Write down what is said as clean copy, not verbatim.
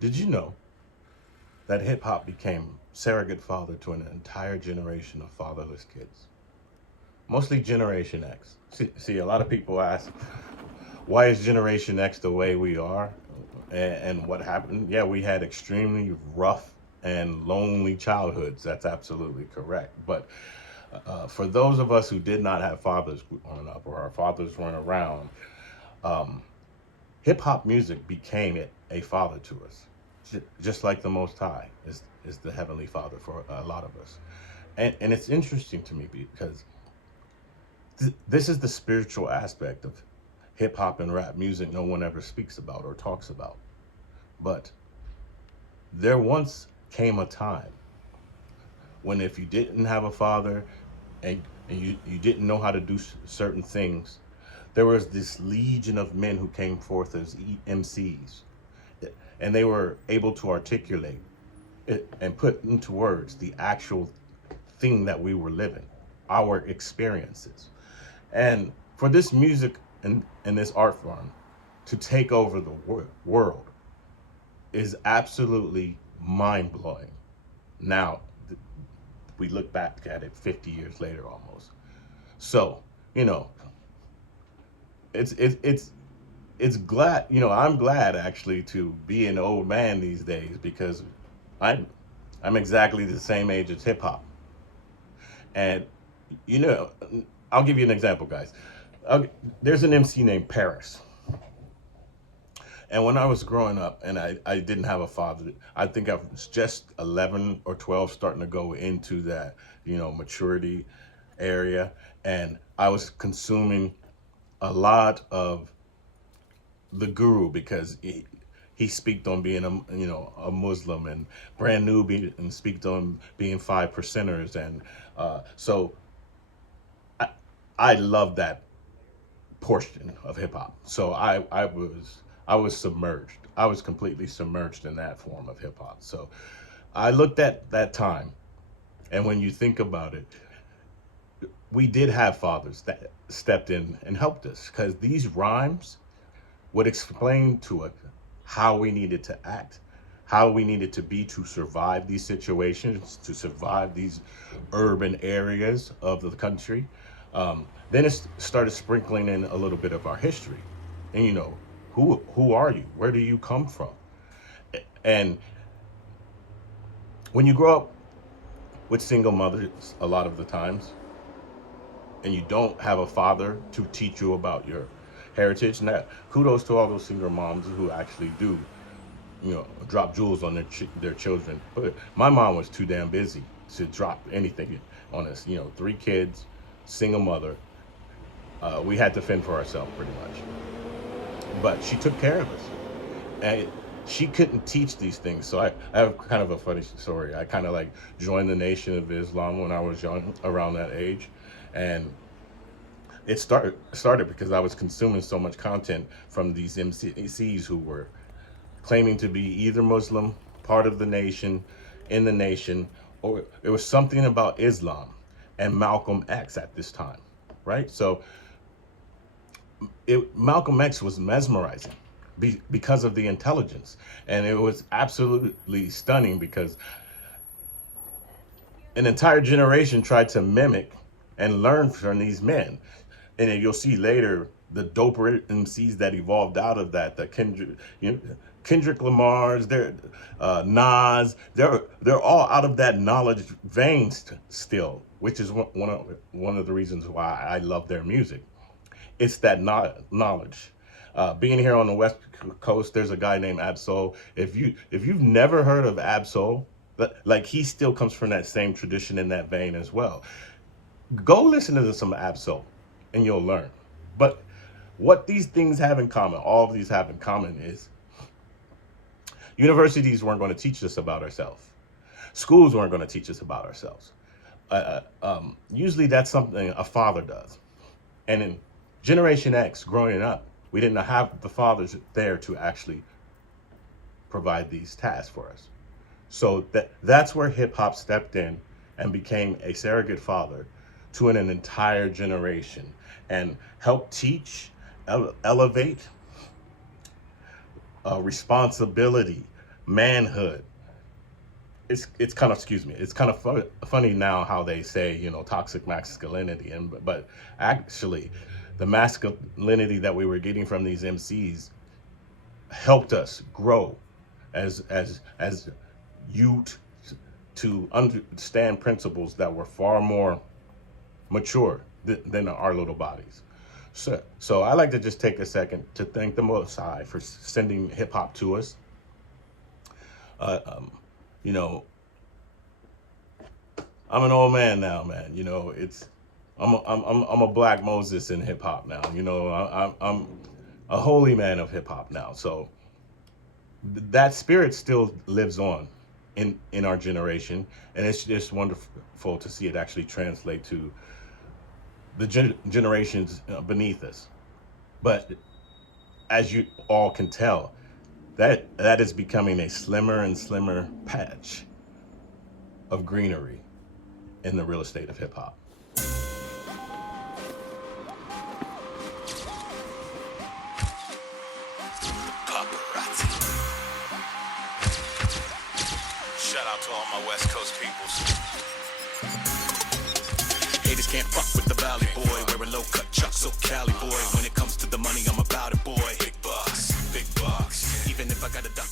Did you know that hip hop became surrogate father to an entire generation of fatherless kids? Mostly Generation X. See, a lot of people ask, why is Generation X the way we are? And what happened? Yeah, we had extremely rough and lonely childhoods. That's absolutely correct. But for those of us who did not have fathers growing up, or our fathers weren't around, um, hip hop music became a father to us, just like the Most High is the Heavenly Father for a lot of us. And it's interesting to me because this is the spiritual aspect of hip hop and rap music no one ever speaks about or talks about. But there once came a time when if you didn't have a father and you didn't know how to do certain things, there was this legion of men who came forth as MCs, and they were able to articulate it and put into words the actual thing that we were living, our experiences. And for this music and this art form to take over the world is absolutely mind blowing. Now, we look back at it 50 years later almost. So, you know, it's it's it's it's glad, I'm glad actually to be an old man these days because I'm I'm exactly the same age as hip hop. And you know, I'll give you an example, guys. I'll, there's an MC named Paris. And when I was growing up and I didn't have a father, I think I was just 11 or 12 starting to go into that, maturity area. And I was consuming a lot of the guru because he speaked on being a Muslim and brand new and speaked on being five percenters. And so I, I love that portion of hip hop. So I was submerged. I was completely submerged in that form of hip hop. So I looked at that time, and when you think about it, we did have fathers that stepped in and helped us because these rhymes would explain to us how we needed to act, how we needed to be to survive these situations, to survive these urban areas of the country. Then it started sprinkling in a little bit of our history, and who are you? Where do you come from? And when you grow up with single mothers, a lot of the times, and you don't have a father to teach you about your heritage, now kudos to all those single moms who actually do drop jewels on their children. But my mom was too damn busy to drop anything on us. Three kids, single mother. We had to fend for ourselves pretty much. But she took care of us, and she couldn't teach these things. So I have kind of a funny story. I kind of like joined the Nation of Islam when I was young, around that age, and it started because I was consuming so much content from these MCs who were claiming to be either Muslim, part of the nation, in the nation, or it was something about Islam and Malcolm X at this time, right? So Malcolm X was mesmerizing because of the intelligence, and it was absolutely stunning because an entire generation tried to mimic and learn from these men. And then you'll see later the doper MCs that evolved out of that, the Kendrick Lamar's, Nas, they're all out of that knowledge vein still, which is one of the reasons why I love their music. It's that knowledge. Being here on the West Coast, there's a guy named Absol. If you've never heard of Absol, like he still comes from that same tradition in that vein as well. Go listen to some Absol, and you'll learn. But what these things have in common, all of these have in common, is universities weren't going to teach us about ourselves. Schools weren't going to teach us about ourselves. Usually, that's something a father does. And in Generation X, growing up, we didn't have the fathers there to actually provide these tasks for us. So that's where hip hop stepped in and became a surrogate father to an entire generation and helped teach, elevate responsibility, manhood. It's kind of, excuse me, it's kind of funny now how they say, you know, toxic masculinity, but actually the masculinity that we were getting from these MCs helped us grow as youth, to understand principles that were far more mature than our little bodies. So I like to just take a second to thank the Most High for sending hip hop to us. You know, I'm an old man now, man. You know, I'm a black Moses in hip hop now. You know, I'm a holy man of hip hop now. So that spirit still lives on in our generation, and it's just wonderful to see it actually translate to the generations beneath us. But as you all can tell, that is becoming a slimmer and slimmer patch of greenery in the real estate of hip hop. Paparazzi. Shout out to all my West Coast peoples. Haters can't fuck with the Valley boy. Wearing low cut chucks, so Cali boy. When it comes to the money, I'm about it, boy. Big bucks, big bucks. Even if I got a duck